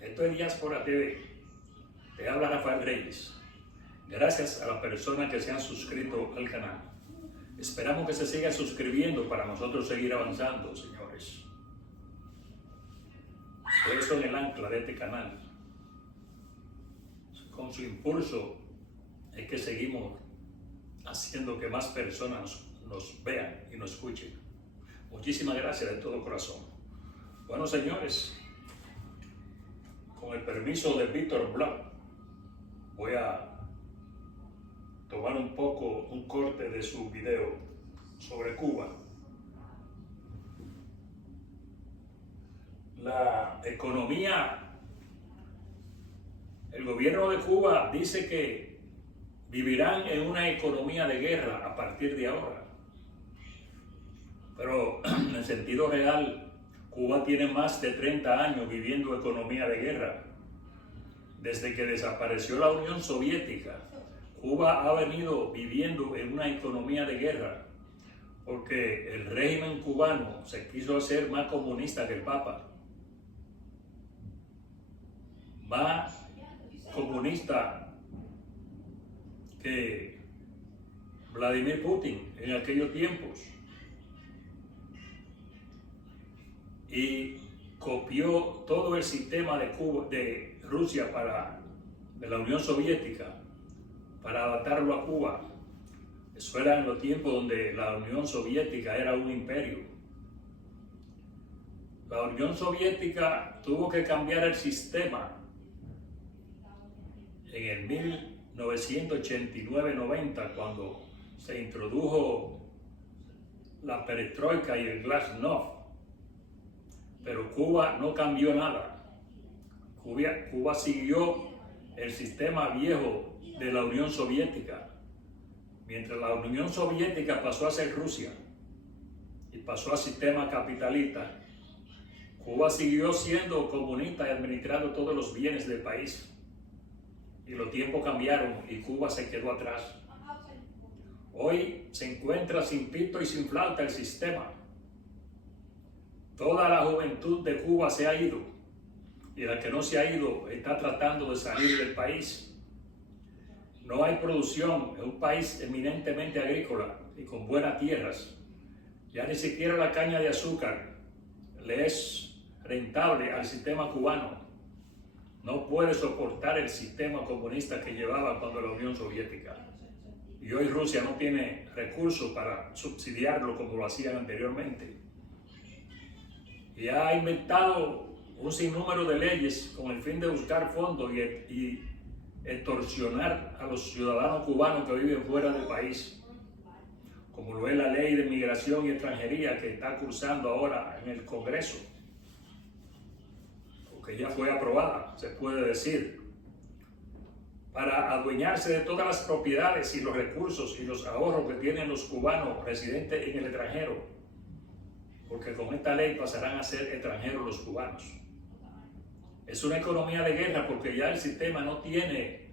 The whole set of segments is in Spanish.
Esto es Diáspora TV. Te habla Rafael Reyes. Gracias a las personas que se han suscrito al canal. Esperamos que se sigan suscribiendo para nosotros seguir avanzando, señores. Ustedes son el ancla de este canal. Con su impulso es que seguimos haciendo que más personas nos vean y nos escuchen. Muchísimas gracias de todo corazón. Bueno, señores, con el permiso de Víctor Blanc, voy a tomar un corte de su video sobre Cuba. La economía, el gobierno de Cuba dice que vivirán en una economía de guerra a partir de ahora. Pero en el sentido real, Cuba tiene más de 30 años viviendo economía de guerra. Desde que desapareció la Unión Soviética, Cuba ha venido viviendo en una economía de guerra porque el régimen cubano se quiso hacer más comunista que el Papa, más comunista que Vladimir Putin en aquellos tiempos, y copió todo el sistema de Cuba, de Rusia de la Unión Soviética para adaptarlo a Cuba. Eso era en los tiempos donde la Unión Soviética era un imperio. La Unión Soviética tuvo que cambiar el sistema en el 1989-90, cuando se introdujo la perestroika y el glasnost. Pero Cuba no cambió nada. Cuba siguió el sistema viejo de la Unión Soviética. Mientras la Unión Soviética pasó a ser Rusia y pasó al sistema capitalista, Cuba siguió siendo comunista y administrando todos los bienes del país. Y los tiempos cambiaron y Cuba se quedó atrás. Hoy se encuentra sin pito y sin flauta el sistema. Toda la juventud de Cuba se ha ido y la que no se ha ido está tratando de salir del país. No hay producción, es un país eminentemente agrícola y con buenas tierras. Ya ni siquiera la caña de azúcar le es rentable al sistema cubano. No puede soportar el sistema comunista que llevaba cuando la Unión Soviética. Y hoy Rusia no tiene recursos para subsidiarlo como lo hacían anteriormente. Y ha inventado un sinnúmero de leyes con el fin de buscar fondos y extorsionar a los ciudadanos cubanos que viven fuera del país, como lo es la ley de migración y extranjería que está cursando ahora en el Congreso, porque ya fue aprobada, se puede decir, para adueñarse de todas las propiedades y los recursos y los ahorros que tienen los cubanos residentes en el extranjero, porque con esta ley pasarán a ser extranjeros los cubanos. Es una economía de guerra porque ya el sistema no tiene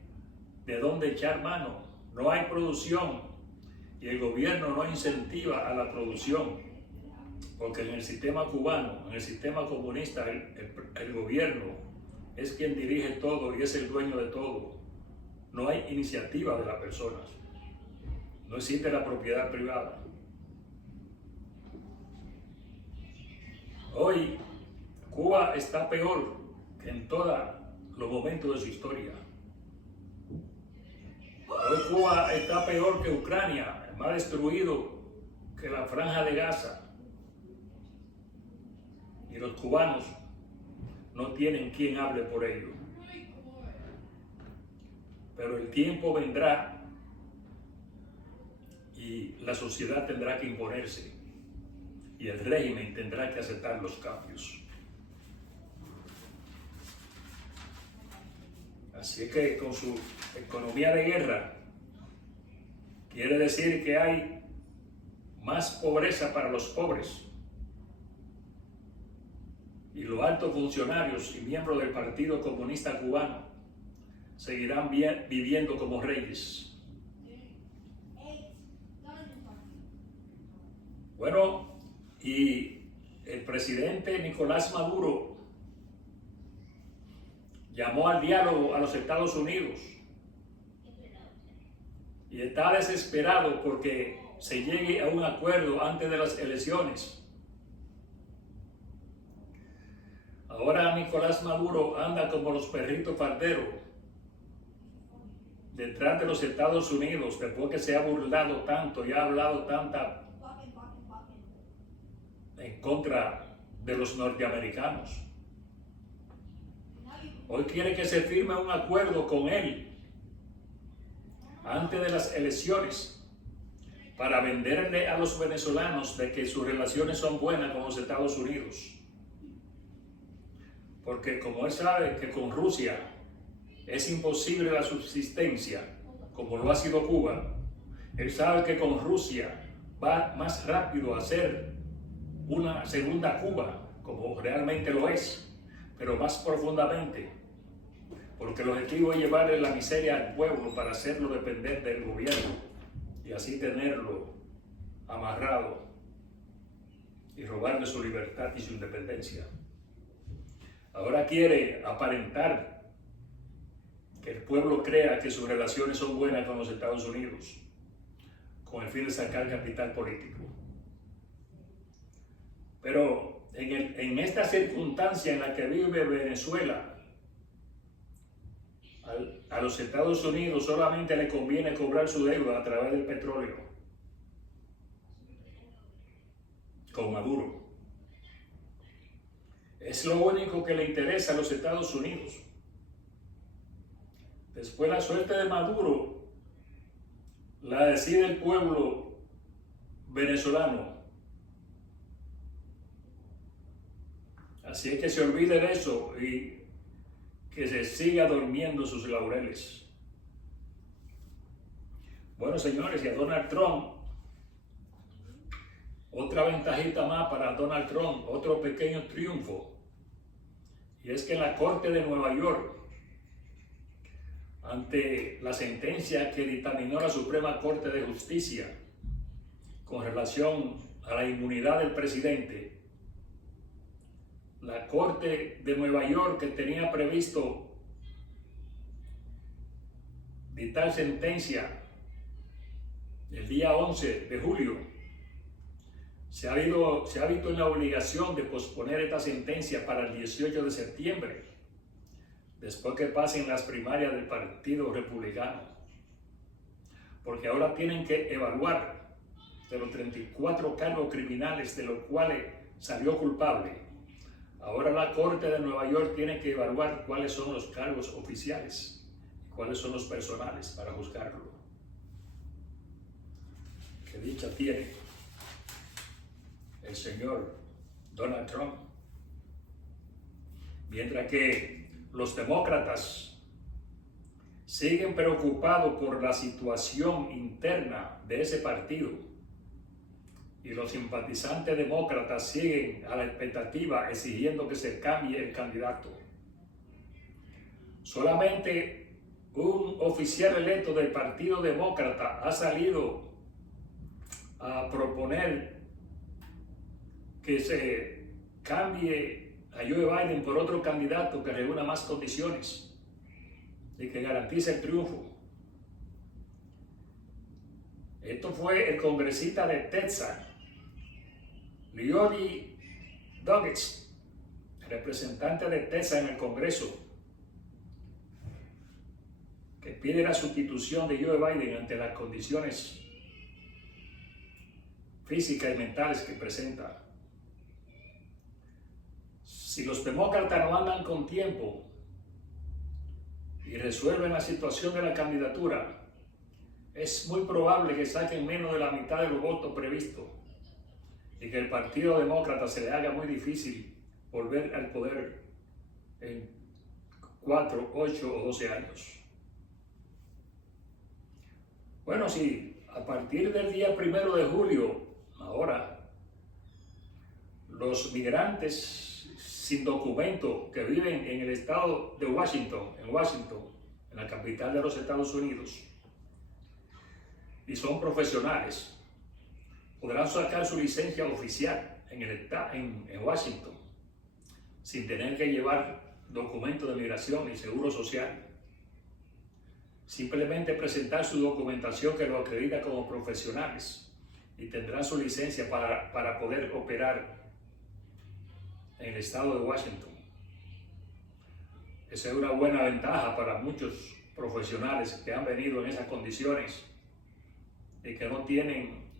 de dónde echar mano, no hay producción y el gobierno no incentiva a la producción, porque en el sistema cubano, en el sistema comunista, el gobierno es quien dirige todo y es el dueño de todo. No hay iniciativa de las personas, no existe la propiedad privada. Hoy Cuba está peor que en todos los momentos de su historia. Hoy Cuba está peor que Ucrania, más destruido que la Franja de Gaza. Y los cubanos no tienen quien hable por ello. Pero el tiempo vendrá y la sociedad tendrá que imponerse. Y el régimen tendrá que aceptar los cambios. Así que con su economía de guerra, quiere decir que hay más pobreza para los pobres. Y los altos funcionarios y miembros del Partido Comunista Cubano seguirán viviendo como reyes. Bueno, y el presidente Nicolás Maduro llamó al diálogo a los Estados Unidos y está desesperado porque se llegue a un acuerdo antes de las elecciones. Ahora Nicolás Maduro anda como los perritos farderos detrás de los Estados Unidos, después que se ha burlado tanto y ha hablado tanta en contra de los norteamericanos. Hoy quiere que se firme un acuerdo con él antes de las elecciones para venderle a los venezolanos de que sus relaciones son buenas con los Estados Unidos. Porque como él sabe que con Rusia es imposible la subsistencia, como lo ha sido Cuba, él sabe que con Rusia va más rápido a hacer una segunda Cuba, como realmente lo es, pero más profundamente, porque el objetivo es llevarle la miseria al pueblo para hacerlo depender del gobierno y así tenerlo amarrado y robarle su libertad y su independencia. Ahora quiere aparentar que el pueblo crea que sus relaciones son buenas con los Estados Unidos, con el fin de sacar capital político. Pero en esta circunstancia en la que vive Venezuela, a los Estados Unidos solamente le conviene cobrar su deuda a través del petróleo, con Maduro. Es lo único que le interesa a los Estados Unidos. Después la suerte de Maduro la decide el pueblo venezolano. Así es que se olvide de eso y que se siga durmiendo sus laureles. Bueno, señores, y a Donald Trump, otra ventajita más para Donald Trump, otro pequeño triunfo. Y es que en la Corte de Nueva York, ante la sentencia que dictaminó la Suprema Corte de Justicia con relación a la inmunidad del presidente, la Corte de Nueva York, que tenía previsto dictar sentencia el día 11 de julio, se ha visto en la obligación de posponer esta sentencia para el 18 de septiembre, después que pasen las primarias del Partido Republicano, porque ahora tienen que evaluar de los 34 cargos criminales de los cuales salió culpable. Ahora la Corte de Nueva York tiene que evaluar cuáles son los cargos oficiales y cuáles son los personales para juzgarlo. ¿Qué dicha tiene el señor Donald Trump? Mientras que los demócratas siguen preocupados por la situación interna de ese partido y los simpatizantes demócratas siguen a la expectativa exigiendo que se cambie el candidato. Solamente un oficial electo del Partido Demócrata ha salido a proponer que se cambie a Joe Biden por otro candidato que reúna más condiciones y que garantice el triunfo. Esto fue el congresista de Texas, Lloyd Doggett, representante de Texas en el Congreso, que pide la sustitución de Joe Biden ante las condiciones físicas y mentales que presenta. Si los demócratas no andan con tiempo y resuelven la situación de la candidatura, es muy probable que saquen menos de la mitad de los votos previstos y que el Partido Demócrata se le haga muy difícil volver al poder en 4, 8 o 12 años. Bueno, si a partir del día 1 de julio, ahora, los migrantes sin documento que viven en el estado de Washington, en la capital de los Estados Unidos, y son profesionales, podrán sacar su licencia oficial en Washington, sin tener que llevar documento de migración ni seguro social. Simplemente presentar su documentación que lo acredita como profesionales y tendrán su licencia para poder operar en el estado de Washington. Esa es una buena ventaja para muchos profesionales que han venido en esas condiciones y que no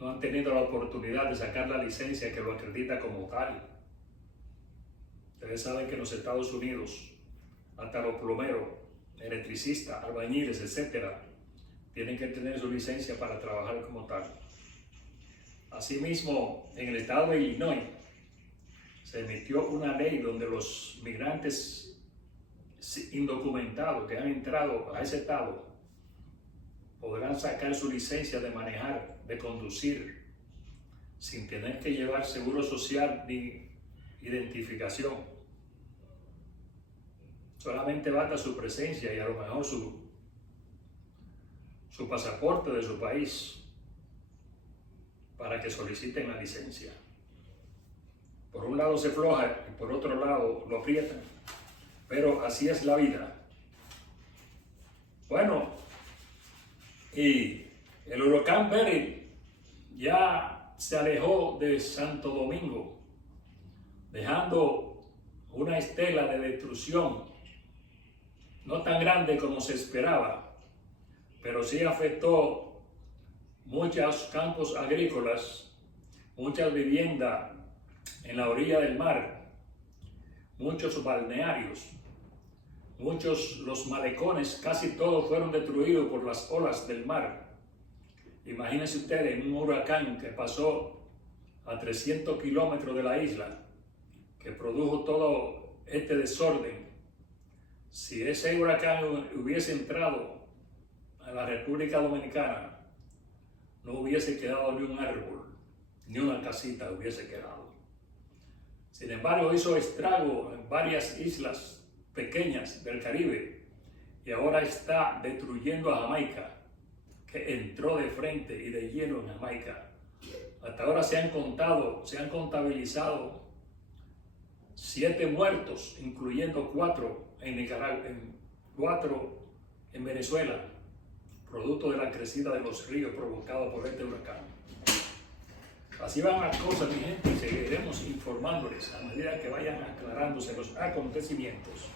han tenido la oportunidad de sacar la licencia que lo acredita como tal. Ustedes saben que en los Estados Unidos, hasta los plomeros, electricistas, albañiles, etcétera, tienen que tener su licencia para trabajar como tal. Asimismo, en el estado de Illinois, se emitió una ley donde los migrantes indocumentados que han entrado a ese estado podrán sacar su licencia de manejar, de conducir, sin tener que llevar seguro social ni identificación. Solamente basta su presencia y a lo mejor su pasaporte de su país para que soliciten la licencia. Por un lado se floja y por otro lado lo aprietan, pero así es la vida. Bueno, y el huracán Beryl ya se alejó de Santo Domingo, dejando una estela de destrucción, no tan grande como se esperaba, pero sí afectó muchos campos agrícolas, muchas viviendas en la orilla del mar, muchos balnearios, los malecones, casi todos fueron destruidos por las olas del mar. Imagínense ustedes un huracán que pasó a 300 kilómetros de la isla, que produjo todo este desorden. Si ese huracán hubiese entrado a la República Dominicana, no hubiese quedado ni un árbol, ni una casita hubiese quedado. Sin embargo, hizo estrago en varias islas pequeñas del Caribe y ahora está destruyendo a Jamaica, que entró de frente y de lleno en Jamaica. Hasta ahora se han contabilizado 7 muertos, incluyendo 4 en Nicaragua, 4 en Venezuela, producto de la crecida de los ríos provocada por este huracán. Así van las cosas, mi gente, y seguiremos informándoles a medida que vayan aclarándose los acontecimientos.